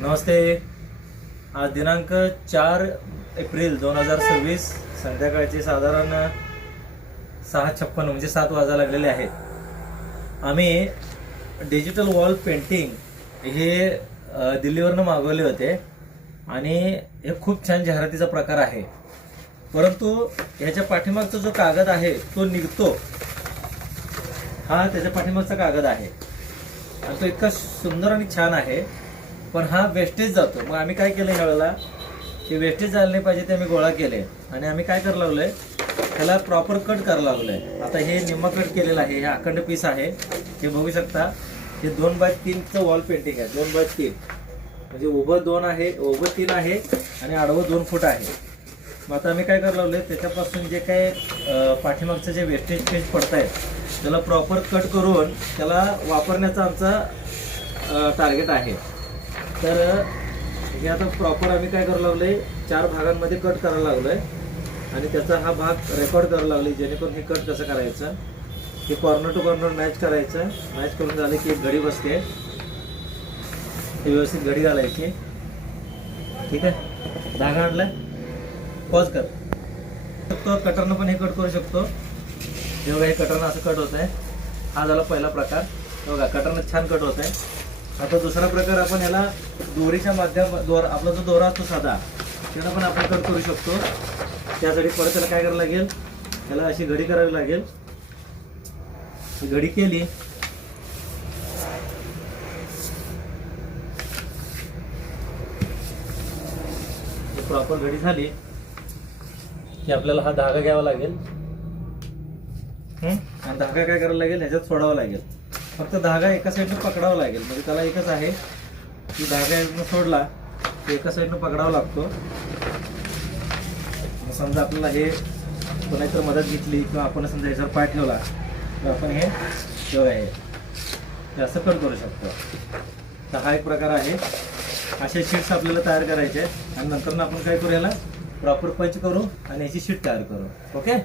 नमस्ते। आज दिनांक 4 एप्रिल 2026 संध्याकाळचे साधारण 6:56 म्हणजे 7 वाजा लागलेले आहेत। आम्ही डिजिटल वॉल पेंटिंग हे दिल्लीवरनं मागवले होते आणि हे खूप छान जाहिरातीचा प्रकार आहे, परंतु ह्याच्या पाठीमागचा जो कागद आहे तो निघतो। हा त्याच्या पाठीमागचा कागद आहे आणि तो इतका सुंदर आणि छान आहे, पण हा वेस्टेज जातो। मग आम्ही काय केलं यावेळेला, ते वेस्टेज झालं नाही पाहिजे ते आम्ही गोळा केले आणि आम्ही काय करायला लागलोय, त्याला प्रॉपर कट करायला लागलोय। आता हे निम्मा कट केलेलं आहे, हे अखंड पीस आहे, हे बघू शकता। हे 2x3चं वॉल पेंटिंग आहे, 2x3 म्हणजे उभं 2 आहे, उभं 3 आहे आणि आडवं 2 फूट आहे। मग आता आम्ही काय करायला लागलोय, त्याच्यापासून जे काय पाठीमागचं जे वेस्टेज पेज पडत आहे त्याला प्रॉपर कट करून त्याला वापरण्याचा आमचा टार्गेट आहे। तर हे आता प्रॉपर आम्ही काय करायला लागलोय, 4 भागांमध्ये कट करायला लागलोय आणि त्याचा हा भाग रेकॉर्ड करायला लागलोय, जेणेकरून हे कट कसं करायचं, हे कॉर्नर टू कॉर्नर मॅच करायचं। मॅच करून झालं की एक घडी बसते, हे व्यवस्थित घडी घालायची। ठीक आहे, धागा आणलाय, पॉज कर शकतो, कटरनं पण हे कट करू शकतो। हे बघा, हे कटरनं असं कट होत आहे। हा झाला पहिला प्रकार, बघा कटरनं छान कट होत आहे। आता दुसरा प्रकार आपण ह्याला दोरीच्या माध्यमात, आपला जो दोरा असतो साधा, त्याला पण आपण कट करू शकतो। त्यासाठी परत त्याला काय करावं लागेल, त्याला अशी घडी करावी लागेल। ही घडी केली प्रॉपर घडी झाली की आपल्याला हा धागा घ्यावा लागेल आणि धागा काय करायला लागेल, ह्याच्यात सोडावा लागेल। फक्त धागा एका साईडनं पकडावा लागेल, म्हणजे त्याला एकच आहे की धागा यातनं सोडला की एका साईडनं पकडावा लागतो। समजा आपल्याला हे कोणाची मदत घेतली किंवा आपण समजा ह्याच्यावर पाय ठेवला तर आपण हे जेव्हा हे असं कट करू शकतो। तर हा एक प्रकार आहे। असे शीट्स आपल्याला तयार करायचे आणि नंतर आपण काय करू, याला प्रॉपर पंच करू आणि याची शीट तयार करू। ओके।